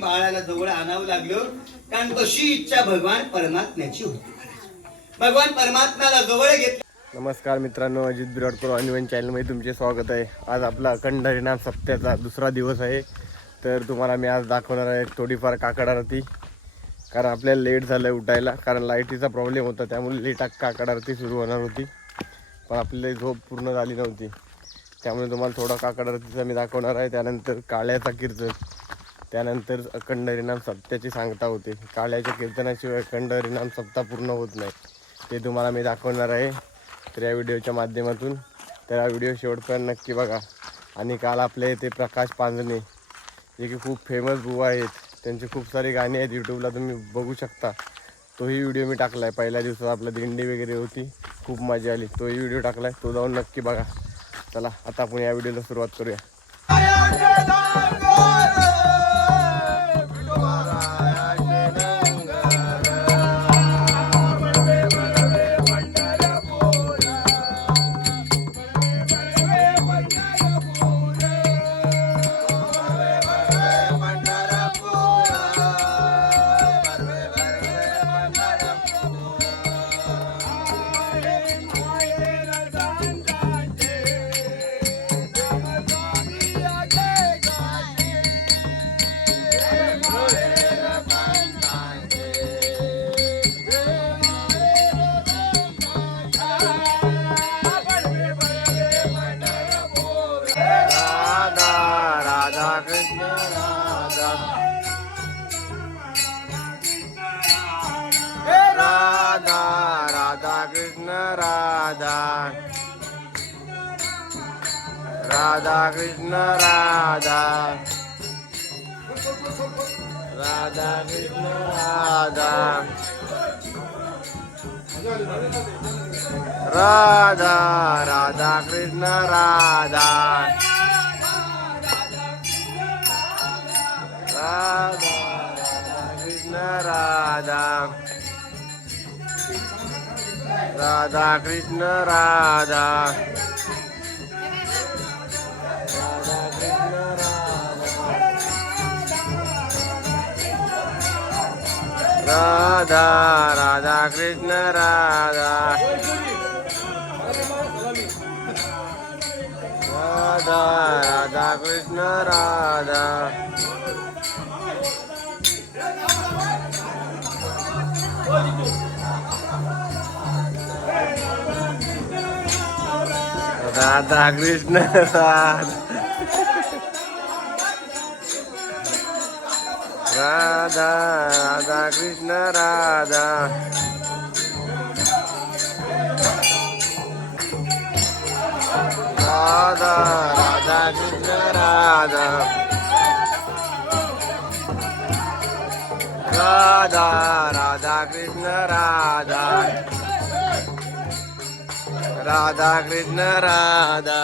बाळाला जवळ आणावं लागलं, कारण तशी इच्छा भगवान परमात्म्याची होती. भगवान परमात्म्याला जवळ घेतलं. नमस्कार मित्रांनो, अजित बिराडकर ऑनलाईन चॅनलमध्ये तुमचे स्वागत आहे. आज आपला अखंड हरिनाम सप्त्याचा दुसरा दिवस आहे. तर तुम्हाला मी आज दाखवणार आहे थोडीफार काकड आरती, कारण आपल्याला लेट झालं उठायला, कारण लाईटीचा प्रॉब्लेम होता, त्यामुळे लेट काकड आरती सुरू होणार होती, पण आपली झोप पूर्ण झाली नव्हती. त्यामुळे तुम्हाला थोडा काकड आरतीचा मी दाखवणार आहे. त्यानंतर काळ्याचा कीर्तन, त्यानंतर अखंड हरिनाम सप्त्याची सांगता होते. काळ्याच्या कीर्तनाशिवाय अखंड हरिनाम सप्ताह पूर्ण होत नाही, ते तुम्हाला मी दाखवणार आहे तर या व्हिडिओच्या माध्यमातून. तर हा व्हिडिओ शेवटपर्यंत नक्की बघा. आणि काल आपल्या इथे प्रकाश पांजणे, जे की खूप फेमस बुवा आहेत, त्यांची खूप सारी गाणी आहेत यूट्यूबला, तुम्ही बघू शकता. तोही व्हिडिओ मी टाकला आहे. पहिल्या दिवसात आपलं दिंडी वगैरे होती, खूप मजा आली, तोही व्हिडिओ टाकला आहे, तो जाऊन नक्की बघा. चला आता आपण या व्हिडिओला सुरुवात करूया. राधा कृष्ण राधा, राधा कृष्ण राधा, राधा राधा कृष्ण राधा, राधा राधा कृष्ण राधा, राधा कृष्ण राधा, राधा राधा कृष्ण राधा, राधा राधा कृष्ण राधा, राधा कृष्ण राधा, राधा राधा कृष्ण राधा, राधा राधा कृष्ण राधा, राधा राधा कृष्ण राधा, राधा कृष्ण राधा,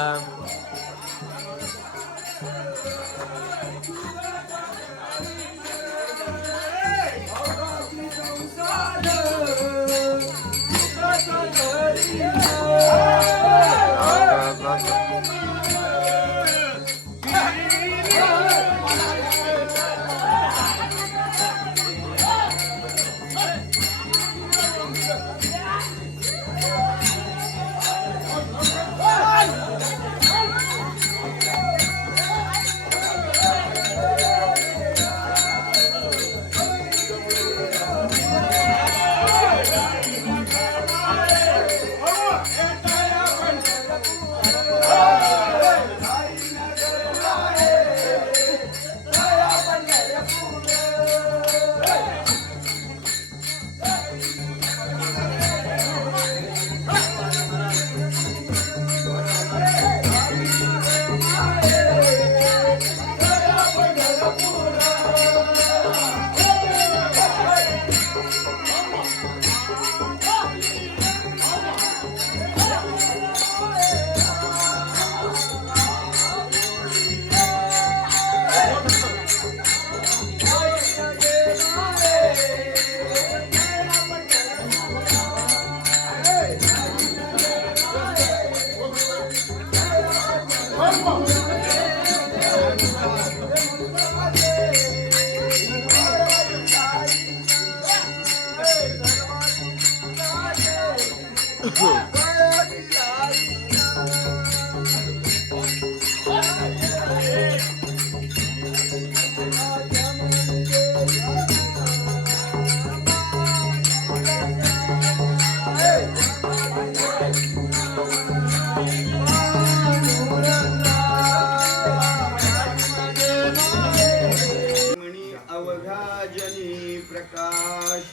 मणी अवघा जनी प्रकाश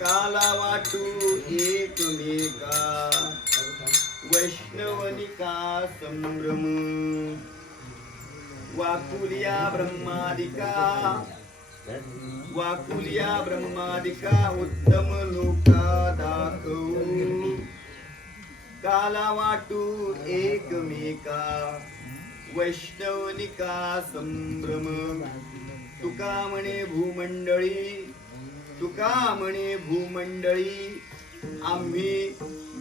काला वाटू एकमेका वैष्णवनिका संभ्रम वाकुलिया ब्रह्मादिका उत्तम लोका दाखवू काला वाटू एकमेका वैष्णवनिका संभ्रम तुका म्हणे भूमंडळी आम्ही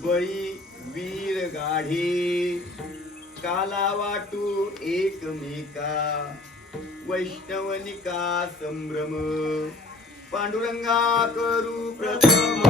बळी वीर गाढे काला वाटू एकमेका वैष्णवनिका संभ्रम पांडुरंगा करू प्रथम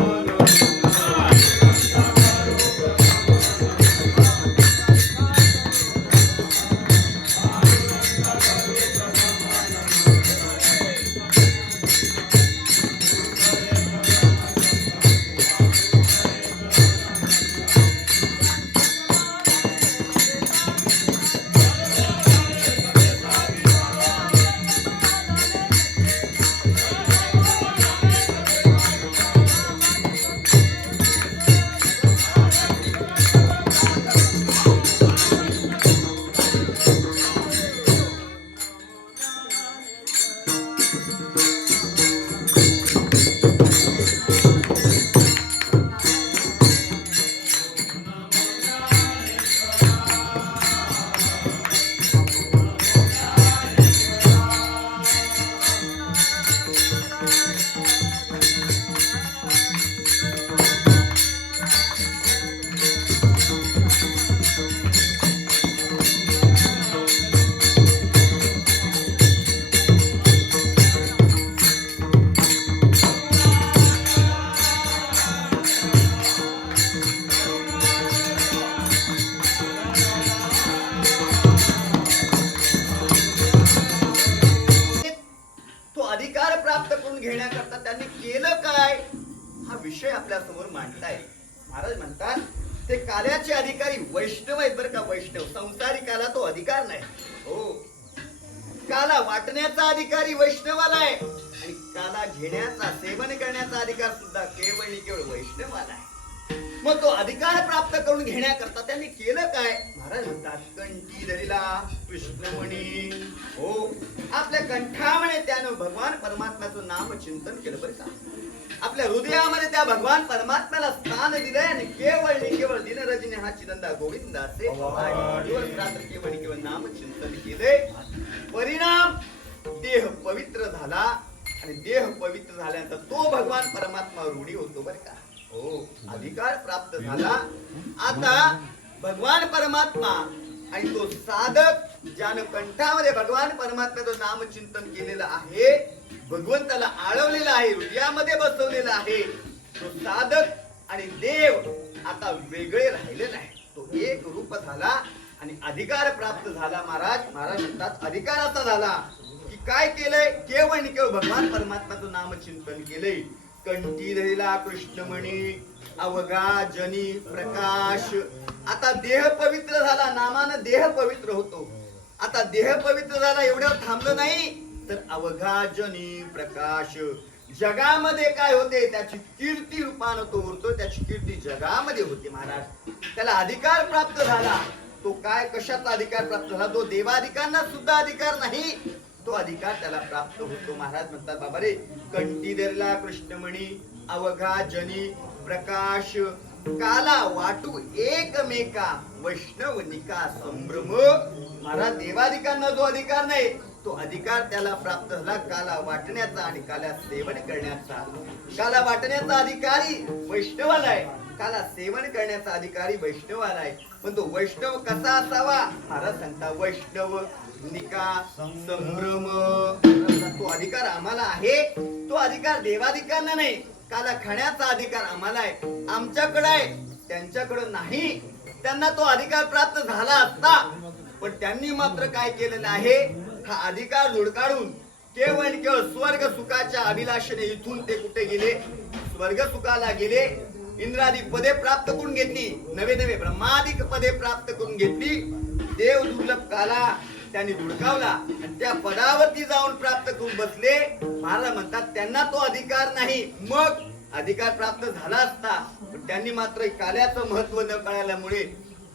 घेण्याकरता त्यांनी केलं काय हा विषय आपल्या समोर मांडताय. महाराज म्हणतात ते काल्याचे अधिकारी वैष्णव आहेत बरं का. वैष्णव संसारिकाला तो अधिकार नाही. हो, काला वाटण्याचा अधिकारी वैष्णवाला आहे आणि काला घेण्याचा सेवन करण्याचा अधिकार सुद्धा केवळ वैष्णवाला आहे. मग तो अधिकार प्राप्त करून घेण्याकरता त्यांनी केलं काय. महाराज म्हणतात कंठी धरिला कृष्णमणी. हो, आपल्या कंठामध्ये त्यानं भगवान परमात्म्याचं नाम चिंतन केलं बरं का. आपल्या हृदयामध्ये त्या भगवान परमात्म्याला स्थान दिलंय आणि केवळ दिनरजनी हा चिदंदा गोविंदा असे दिवस रात्र केवळ नाम चिंतन केले. परिणाम देह पवित्र झाला आणि देह पवित्र झाल्यानंतर तो भगवान परमात्मा रूढी होतो बरं का. हो, अधिकार प्राप्त झाला. आता भगवान परमात्मा आणि तो साधक ज्यानं कंठामध्ये भगवान परमात्म्याचं नाम चिंतन केलेलं आहे, भगवंताला आळवलेला आहे, हृदयामध्ये बसवलेला आहे, तो साधक आणि देव आता वेगळे राहिले नाही. तो एक रूप झाला आणि अधिकार प्राप्त झाला. महाराज म्हणतात अधिकार असा झाला की काय केलंय. केवळ भगवान परमात्म्याचं नाम चिंतन केलंय. कंठी धरिला कृष्णमणी अवघा जनी प्रकाश. आता देह पवित्र झाला. नामानं देह पवित्र होतो. आता देह पवित्र झाला एवढ्यावर थांबलं नाही तर अवघा जनी प्रकाश. जगामध्ये काय होते त्याची कीर्ती रूपानं तो उरतो. त्याची कीर्ती जगामध्ये होते. महाराज त्याला अधिकार प्राप्त झाला. तो काय कशाचा अधिकार प्राप्त झाला. तो देवाधिकांना सुद्धा अधिकार नाही. तो अधिकार त्याला प्राप्त होतो. महाराज म्हणतात बाबा रे कंठी धरला कृष्णमणी अवघा जनी प्रकाश काला वाटू एकमेका वैष्णवनिका संभ्रम. महाराज देवाधिकांना जो अधिकार नाही तो अधिकार त्याला प्राप्त झाला काला वाटण्याचा आणि काला सेवन करण्याचा. काला वाटण्याचा अधिकारी वैष्णवाला आहे. काला सेवन करण्याचा अधिकारी वैष्णवाला आहे. पण तो वैष्णव कसा असावा. महाराज सांगता वैष्णव निका संभ्रम. तो अधिकार आम्हाला आहे. तो अधिकार देवाधिकांना नाही. काला खाण्याचा अधिकार आम्हाला आहे, आमच्याकडे आहे, त्यांच्याकडे नाही. त्यांना तो अधिकार प्राप्त झाला असता, पण त्यांनी मात्र काय केलेलं आहे, हा अधिकार धुडकाळून केवळ स्वर्ग सुखाच्या अभिलाषेने इथून ते कुठे गेले, स्वर्ग सुखाला गेले. इंद्रादी पदे प्राप्त करून घेतली, नवे नवे ब्रह्मादिक पदे प्राप्त करून घेतली. देव दुर्लभ काला त्यांनी धुडकावला आणि त्या पदावरती जाऊन प्राप्त करून बसले. महाराज म्हणतात त्यांना तो अधिकार नाही. मग अधिकार प्राप्त झाला असता, पण त्यांनी मात्र काल्याचं महत्व न कळल्यामुळे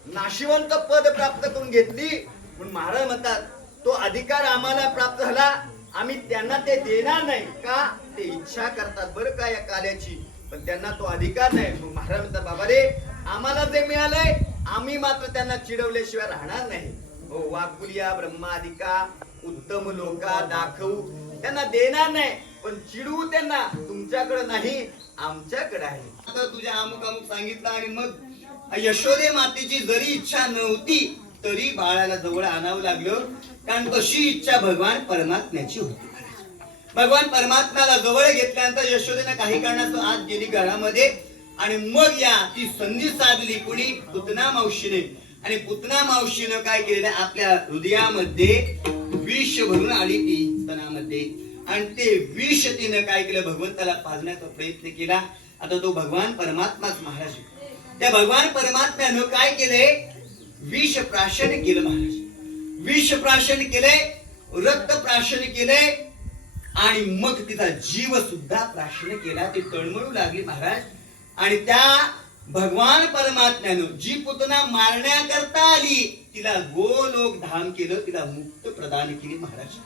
नाशिवंत पद प्राप्त करून घेतली. पण महाराज म्हणतात तो अधिकार आम्हाला प्राप्त झाला, आम्ही त्यांना ते देणार नाही. का? ते इच्छा करतात बरं का या काल्याची, पण त्यांना तो अधिकार नाही. मग महाराज म्हणतात बाबा रे, आम्हाला जे मिळालंय आम्ही मात्र त्यांना चिडवल्याशिवाय राहणार नाही. हो, वाकुलिया ब्रह्मादिका उत्तम लोका दाखवू त्यांना देणार नाही, पण चिडवू त्यांना तुमच्याकडे नाही, आमच्याकडे आहे. आता तुझ्या अमुक अमुक सांगितलं आणि मग यशोदे मातेची जरी इच्छा नव्हती तरी बाळाला जवळ आणावं लागलं, कारण तशी इच्छा भगवान परमात्म्याची होती. भगवान परमात्म्याला जवळ घेतल्यानंतर यशोदेने काही कारणास्तव आत गेली घरामध्ये आणि मग या ती संधी साधली कुणी, पुतना मावशीने. आणि पुतना मावशीनं काय केलेलं, आपल्या हृदयामध्ये विष भरून आली ती स्तनामध्ये आणि ते विष तिनं काय केलं, भगवंताला पाजण्याचा प्रयत्न केला. आता तो भगवान परमात्माच महाराज, त्या भगवान परमात्म्यानं काय केलंय, विष प्राशन केलं महाराज. विष प्राशन केलंय, रक्त प्राशन केलंय आणि मग तिचा जीव सुद्धा प्राशन केला. ती तळमळू लागली महाराज. आणि त्या भगवान परमात्म्यानं जी पुतना मारण्याकरता आली तिला गोलोक धाम केलं, तिला मुक्त प्रदान केली महाराज.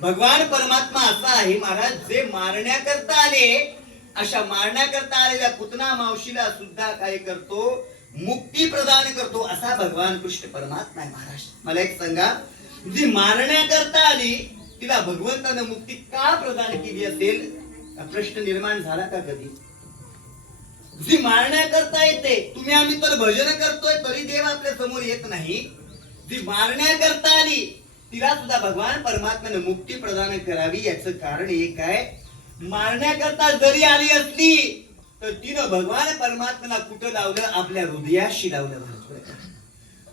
भगवान परमात्मा असा आहे महाराज, जे मारण्याकरता आले, अशा मारण्याकरता आलेल्या पुतना मावशीला सुद्धा काय करतो, मुक्ती प्रदान करतो. असा भगवान कृष्ण परमात्मा आहे महाराज. मला एक सांगा, जी मारण्याकरता आली तिला भगवंतानं मुक्ती का प्रदान केली असेल, प्रश्न निर्माण झाला का कधी? जी मारण्याकरता येते, तुम्ही आम्ही तर भजन करतोय तरी देव आपल्या समोर येत नाही. जी मारण्याकरता आली तिला सुद्धा भगवान परमात्म्याने मुक्ती प्रदान करावी. याचं कारण एक आहे, मारण्याकरता जरी आली असली तर तिनं भगवान परमात्म्याला कुठं लावलं, आपल्या हृदयाशी लावलं.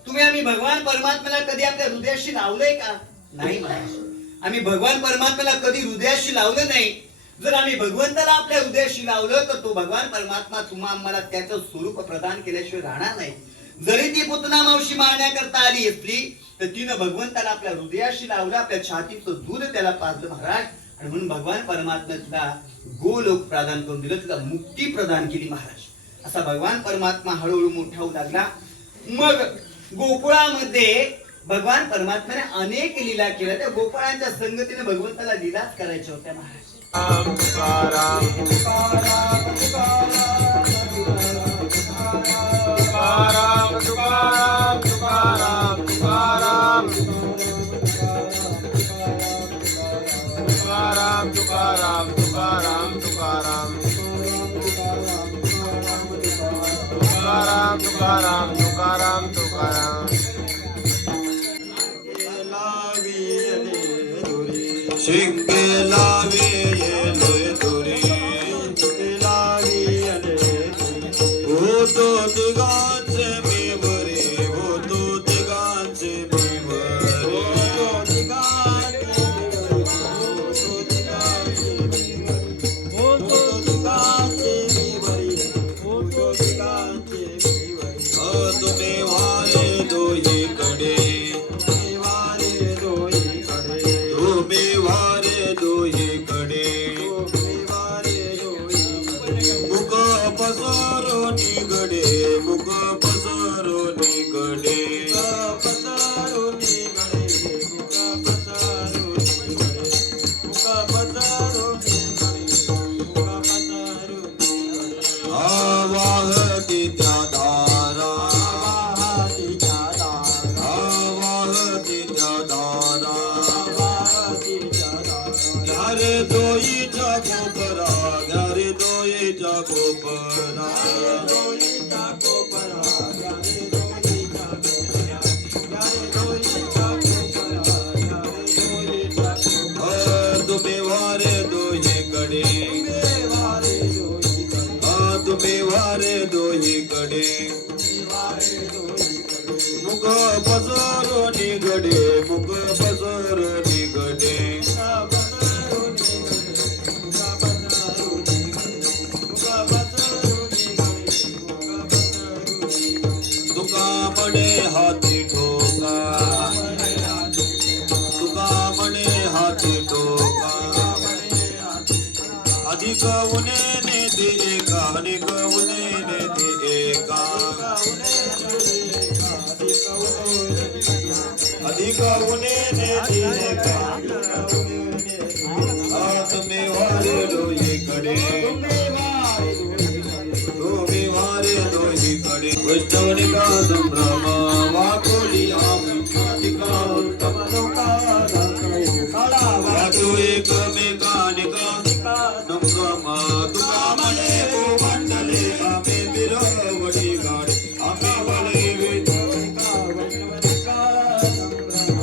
तुम्ही आम्ही भगवान परमात्म्याला कधी आपल्या हृदयाशी लावलंय का? नाही महाराज, आम्ही भगवान परमात्म्याला कधी हृदयाशी लावलं नाही. जर आम्ही भगवंताला आपल्या हृदयाशी लावलं तर तो भगवान परमात्मा तुम्हा आम्हाला त्याचं स्वरूप प्रदान केल्याशिवाय राहणार नाही. जरी ती पुतना मावशी मारण्याकरता आली असली तर तिनं भगवंताला आपल्या हृदयाशी लावलं, आपल्या छातीचं दूध त्याला पाजलं महाराज. आणि म्हणून भगवान परमात्मा तिला गोलोक प्रदान करून दिलं, तिला मुक्ती प्रदान केली महाराज. असा भगवान परमात्मा हळूहळू मोठा होऊ लागला. मग गोकुळामध्ये भगवान परमात्म्याने अनेक लीला केल्या. त्या गोपाळांच्या संगतीने भगवंताला लीलाच करायच्या होत्या महाराज. शिंगे लावे येले तुरी, होतो तिघांचे मी बरे, होतो तिघांचे मी बरे, होतो तिघांचे मी बरे, होतो तिघांचे मी बरे. तुम्ही वारे दोहीकडे, तुम्ही वारे दोहीकडे, मुख पसरो निगडे, मुख पसरो निगडे, पसरो निगडे, मुख पसरो निगडे, मुख पसरो निगडे, मुख पसरो निगडे. आवाहती त्या दारा, आवाहती त्या दारा, आवाहती त्या दारा, आवाहती त्या दारा. घ्यारे दोईच्या कोपरा, घ्यारे दोईच्या कोपरा, दोईच्या कोपरा, घ्यारे दोईच्या कोपरा, गडे मुख पसरो निगडे मुख पसरो निगडे तुका म्हणे हाती ठोका तुका म्हणे हाती ठोका अधिक उने नेते एका अधिक उने नेते एका अधिक उने नेते एका हात में वारे डोई कडे तुम्ही वारे डोई कडे वैष्णवनिका संभ्रम वाकोली आमिका उत्तम लोका वाटू एकमेकानिका संभ्रम तुका म्हणे ओ मंडले आम्ही बिरवडी गाडी आम्ही बळे वेदिका वैष्णवनिका संभ्रम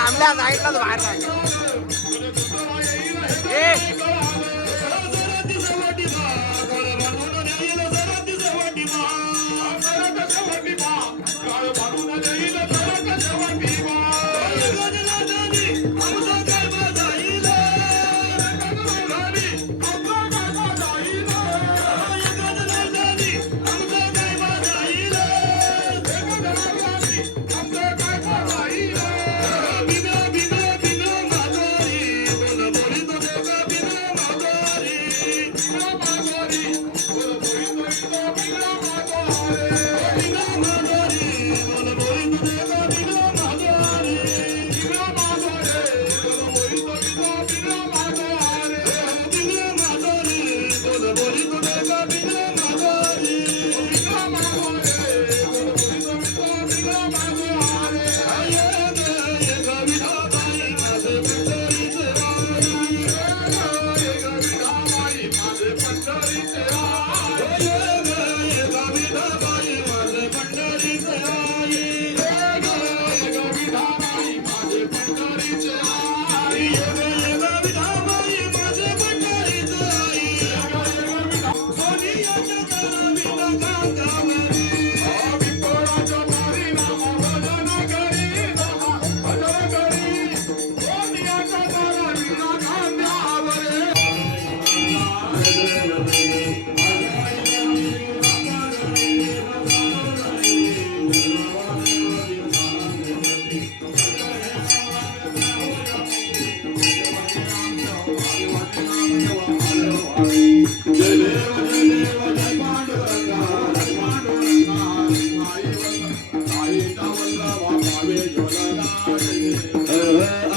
कामल्या साईडलाच बाहेर राहा. रे